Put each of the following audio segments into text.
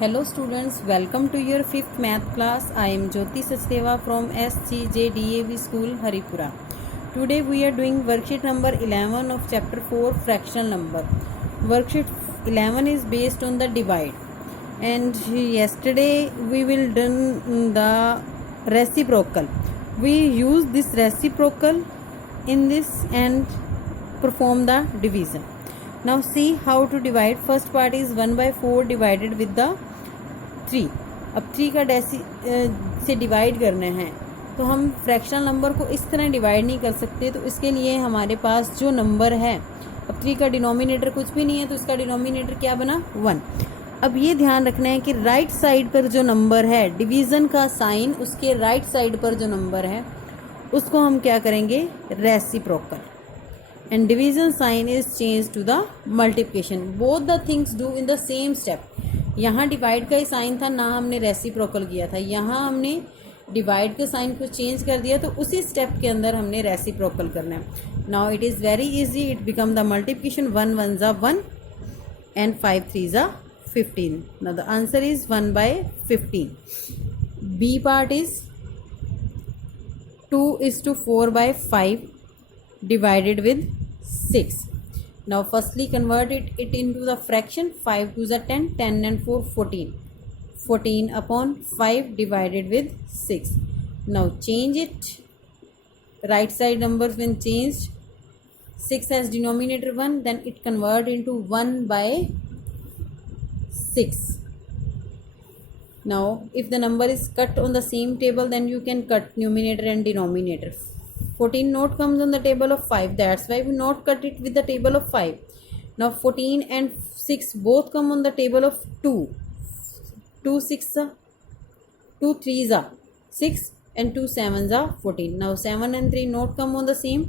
Hello students, welcome to your 5th math class. I am Jyoti Sachdeva from SCJDAV School, Haripura. Today we are doing worksheet number 11 of chapter 4 fractional number. Worksheet 11 is based on the divide. And yesterday we will done the reciprocal. We use this reciprocal in this and perform the division. Now see how to divide. First part is 1/4 divided with the 3. अब 3 का से divide करना है तो हम fractional number को इस तरह डिवाइड नहीं कर सकते, तो इसके लिए हमारे पास जो नंबर है, अब 3 का डिनोमिनेटर कुछ भी नहीं है तो इसका डिनोमिनेटर क्या बना 1. अब ये ध्यान रखना है कि राइट साइड पर जो नंबर है, डिवीज़न का साइन उसके राइट साइड पर जो नंबर है उसको हम क्या करेंगे, reciprocal, and division sign is changed to the multiplication. Both the things do in the same step. यहाँ डिवाइड का ही साइन था ना, हमने रेसिप्रोकल किया था, यहाँ हमने डिवाइड के साइन को चेंज कर दिया, तो उसी स्टेप के अंदर हमने रेसिप्रोकल करना है. Now it is very easy, it become the multiplication. 1 1 ज़ा 1 and 5 3 ज़ा 15. Now the answer is 1/15. B part is 2:4/5 divided with 6. Now firstly convert it into the fraction. 5 2s are 10, 10 and 4 14, 14 upon 5 divided with 6. Now change it, right side numbers when changed, 6 as denominator 1, then it convert into 1/6. Now if the number is cut on the same table, then you can cut numerator and denominator. 14 not comes on the table of 5, that's why we not cut it with the table of 5. Now 14 and 6 both come on the table of 2. 2 6 2 3s are 6 and 2 7s are 14. Now 7 and 3 not come on the same.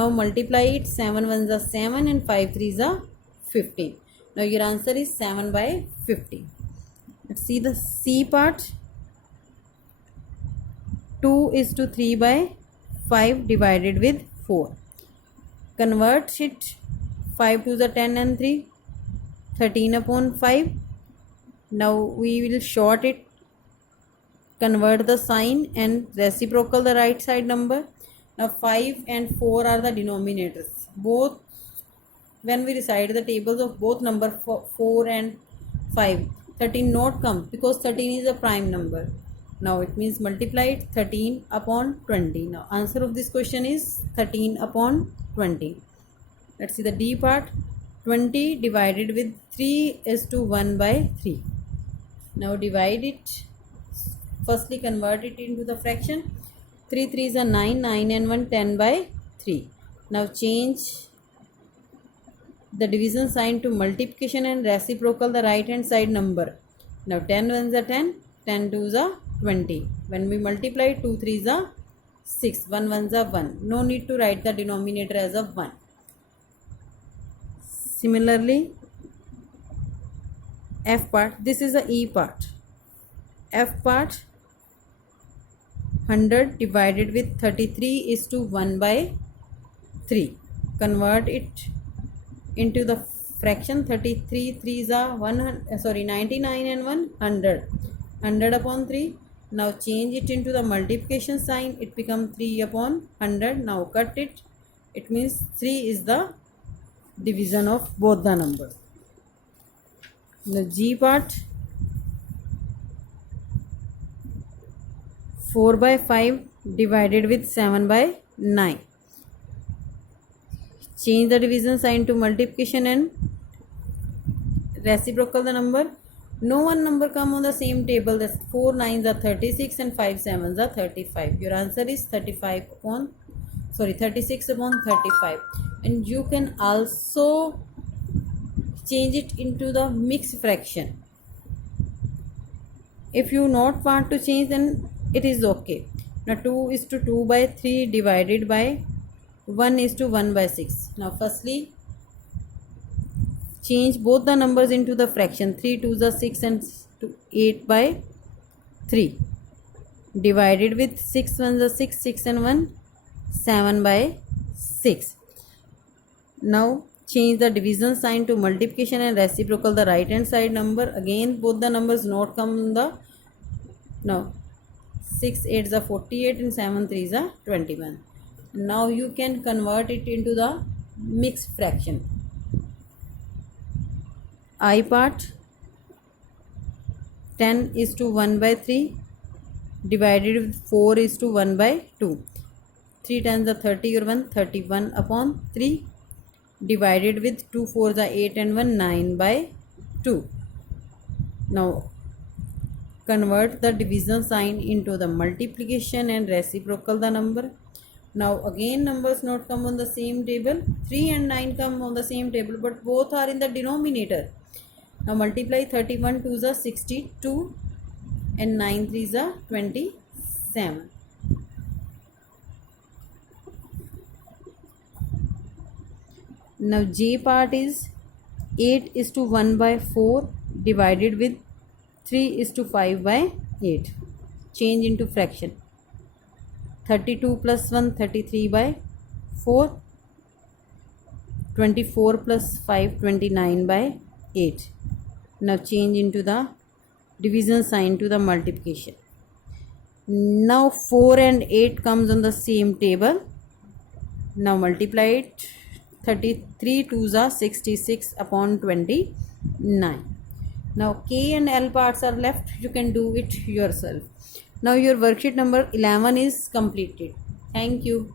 Now multiply it. 7 1s are 7 and 5 3s are 15. Now your answer is 7/15. Let's see the C part. 2:3/5 divided with 4. Convert it. 5 2s are 10 and 3, 13 upon 5. Now we will short it, convert the sign and reciprocal the right side number. Now 5 and 4 are the denominators. Both, when we recite the tables of both number 4 and 5, 13 not come because 13 is a prime number. Now it means multiply it. 13 upon 20. Now answer of this question is 13 upon 20. Let's see the D part. 20 divided with 3:1/3. Now divide it. Firstly convert it into the fraction. 3 3s are 9, 9 and 1 10/3. Now change the division sign to multiplication and reciprocal the right hand side number. Now 10 1s are 10, 10 2s are 20. When we multiply, 2 3s are 6, 1 1s are 1. No need to write the denominator as of 1. Similarly, F part, this is the E part. F part, 100 divided with 33:1/3. Convert it into the fraction. 33 3s are 99 and 100. 100 upon 3. Now change it into the multiplication sign, it becomes 3 upon 100. Now cut it, it means 3 is the division of both the numbers. The G part, 4/5 divided with 7/9. Change the division sign to multiplication and reciprocal the number. No one number come on the same table. That's 4 9s are 36 and 5 7s are 35. Your answer is 36 upon 35. And you can also change it into the mixed fraction. If you not want to change, then it is okay. Now 2:2/3 divided by 1:1/6. Now firstly change both the numbers into the fraction. 3 2s are 6 and 8/3 divided with 6 1s are 6, 6 and 1 7/6. Now change the division sign to multiplication and reciprocal the right hand side number. Again both the numbers not come in the now 6 8s are 48 and 7 3s are 21. Now you can convert it into the mixed fraction. I part 10 is to 1 by 3 divided with 4 is to 1 by 2. 3 times the 30 or 1 31 upon 3 divided with 2 4s are 8 and 1 9 by 2. Now convert the division sign into the multiplication and reciprocal the number. Now again numbers not come on the same table. 3 and 9 come on the same table but both are in the denominator. Now multiply 31 2s are 62 and 9 3s are 27. Now J part is 8 is to 1 by 4 divided with 3 is to 5 by 8. Change into fraction. 32 plus 1 33 by 4. 24 plus 5 29 by 8. Now change into the division sign to the multiplication. Now 4 and 8 comes on the same table. Now multiply it. 33 2s are 66 upon 29. Now K and L parts are left. You can do it yourself. Now your worksheet number 11 is completed. Thank you.